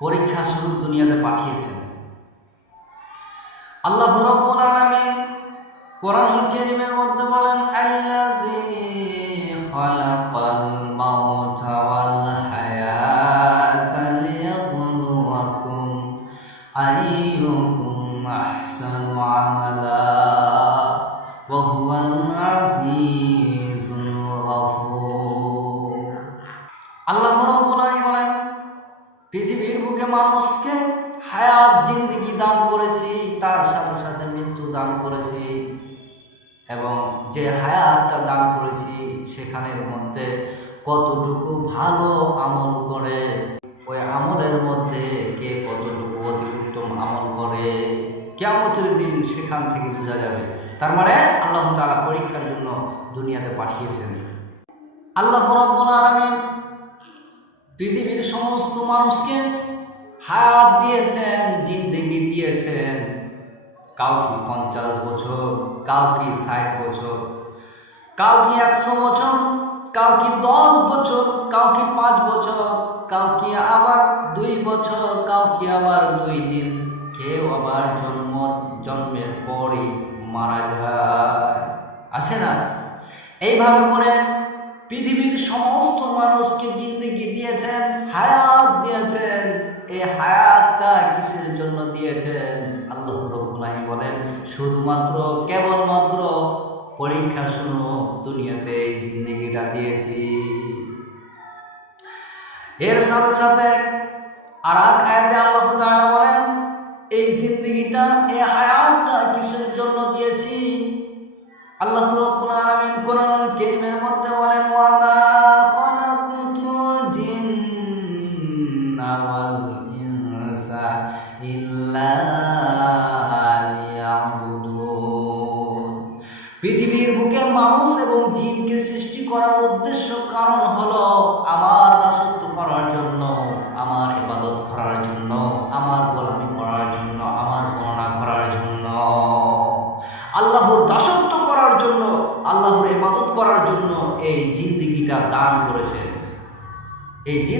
পরীক্ষা স্বরূপ দুনিয়াতে পাঠিয়েছেন। আল্লাহ রব্বুল আলামিন কোরআনুল কারীমের মধ্যে বলেন, আল্লাযী খালাকাল মাউতা ওয়াল হায়াতা লিয়াবলুয়াকুম আইয়ুকুম আহসানু আমালা আল্লাহ বুকে মানুষকে হায়াত জিন্দিগি দান করেছি, তার সাথে সাথে মৃত্যু দান করেছি। এবং যে হায়াতটা দান করেছি, সেখানের মধ্যে কতটুকু ভালো আমল করে, ওই আমলের মধ্যে কে কতটুকু অতি উত্তম আমল করে কেমতের দিন সেখান থেকে বোঝা যাবে। তার মানে আল্লাহ তাআলা পরীক্ষার জন্য দুনিয়াতে পাঠিয়েছেন। আল্লাহ রব্বুল আলামিন পৃথিবীর সমস্ত মানুষকে হায়াত দিয়েছেন, জিন্দেগি দিয়েছেন। কাউকে পঞ্চাশ বছর কাউকে ষাট বছর কাউকে একশো বছর কাউকে দশ বছর কাউকে পাঁচ বছর কাউকে আবার দুই বছর কাউকে আবার দুই দিন। কেউ আবার জন্ম, জন্মের পরে মারা যায়। আসে না? এইভাবে করে পৃথিবীর সমস্ত মানুষকে জিন্দগি দিয়েছেন, হায়াত দিয়েছেন। এই হায়াতটা কিসের জন্য দিয়েছেন? আল্লাহ রব্বুল্লাহ বলেন, শুধুমাত্র কেবলমাত্র পরীক্ষা শুনো, দুনিয়াতে এই জিন্দগিটা দিয়েছি। এর সাথে সাথে আর এক আয়াতে আল্লাহ বলেন, এই জিন্দগিটা, এই হায়াতটা কিসের জন্য দিয়েছি? আল্লাহ রাব্বুল আলামিন কোরআনুল কারীমের মধ্যে বলেন, ওয়া পৃথিবীর বুকে মানুষ এবং জিনকে সৃষ্টি করার উদ্দেশ্য কারণ হলো আমার দাসত্ব করার জন্য, আমার ইবাদত করার জন্য, আমার গোলামি করার জন্য, আমার গণনা করার জন্য। আল্লাহর দাসত্ব করার জন্য, আল্লাহর ইবাদত করার জন্য এই জিন্দিগিটা দান করেছে। এই জিন্দিগি